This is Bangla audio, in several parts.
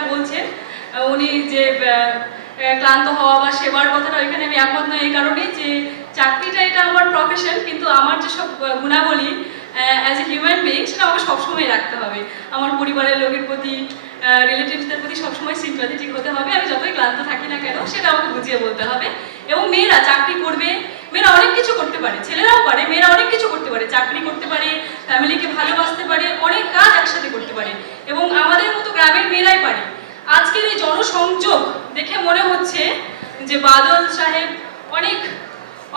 যেটা বলছেন উনি যে ক্লান্ত হওয়া বা সেবার কথাটা এখানে আমি একমত নই এই কারণেই যে চাকরিটা এটা আমার প্রফেশন, কিন্তু আমার যেসব গুণাবলী অ্যাজ এ হিউম্যান বিং সেটা আমাকে সবসময় রাখতে হবে। আমার পরিবারের লোকের প্রতি, রিলেটিভসদের প্রতি সবসময় সিম্প্যাথেটিক হতে হবে। আমি যতই ক্লান্ত থাকি না কেন সেটা আমাকে বুঝিয়ে বলতে হবে। এবং মেয়েরা চাকরি করবে, মেয়েরা অনেক কিছু করতে পারে, ছেলেরাও পারে, মেয়েরা অনেক কিছু করতে পারে, চাকরি করতে পারে, ফ্যামিলিকে ভালোবাসতে পারে, অনেক কাজ একসাথে করতে পারে এবং আমাদের মতো গ্রামের মেয়েরাই পারে। আজকের এই জনসংযোগ দেখে মনে হচ্ছে যে বাদল সাহেব অনেক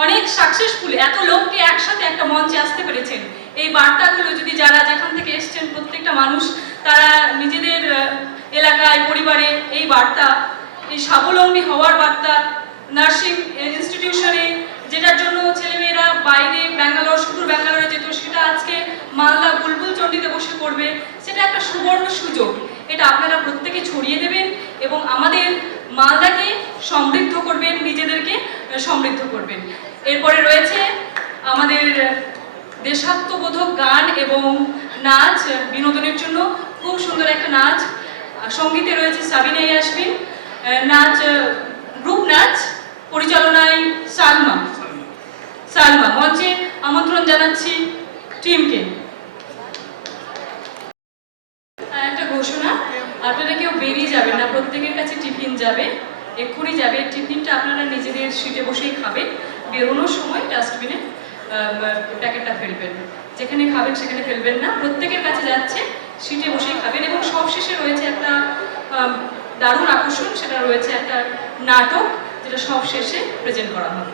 অনেক সাকসেসফুল, এত লোককে একসাথে একটা মঞ্চে আসতে পেরেছেন। এই বার্তাগুলো যদি যারা যেখান থেকে এসছেন প্রত্যেকটা মানুষ তারা নিজেদের এলাকায় পরিবারে এই বার্তা, এই স্বাবলম্বী হওয়ার বার্তা, নার্সিং ইনস্টিটিউশনে যেটার জন্য ছেলেমেয়েরা বাইরে ব্যাঙ্গালোর, সুদূর ব্যাঙ্গালোরে যেত সেটা আজকে মালদা বুলবুল চণ্ডীতে বসে পড়বে, সেটা একটা সুবর্ণ সুযোগ। এটা আপনারা প্রত্যেকে ছড়িয়ে দেবেন এবং আমাদের মালদাকে সমৃদ্ধ করবেন, নিজেদেরকে সমৃদ্ধ করবেন। এরপরে রয়েছে আমাদের দেশাত্মবোধক গান এবং নাচ, বিনোদনের জন্য খুব সুন্দর একটা নাচ। সঙ্গীতে রয়েছে সাবিনা ইয়াসমিন, নাচ গ্রুপ নাচ পরিচালনায় সালমা। মঞ্চে আমন্ত্রণ জানাচ্ছি টিমকে। একটা ঘোষণা, আপনারা কেউ বেরিয়ে যাবেন না, প্রত্যেকের কাছে টিফিন যাবে, এক্ষুনি যাবে। টিফিনটা আপনারা নিজেদের সিটে বসেই খাবেন, বেরোনোর সময় ডাস্টবিনে প্যাকেটটা ফেলবেন, যেখানে খাবেন সেখানে ফেলবেন না, প্রত্যেকের কাছে যাচ্ছে, সিটে বসেই খাবেন। এবং সবশেষে রয়েছে একটা দারুণ আকর্ষণ, সেটা রয়েছে একটা নাটক যেটা সব শেষে প্রেজেন্ট করা হবে।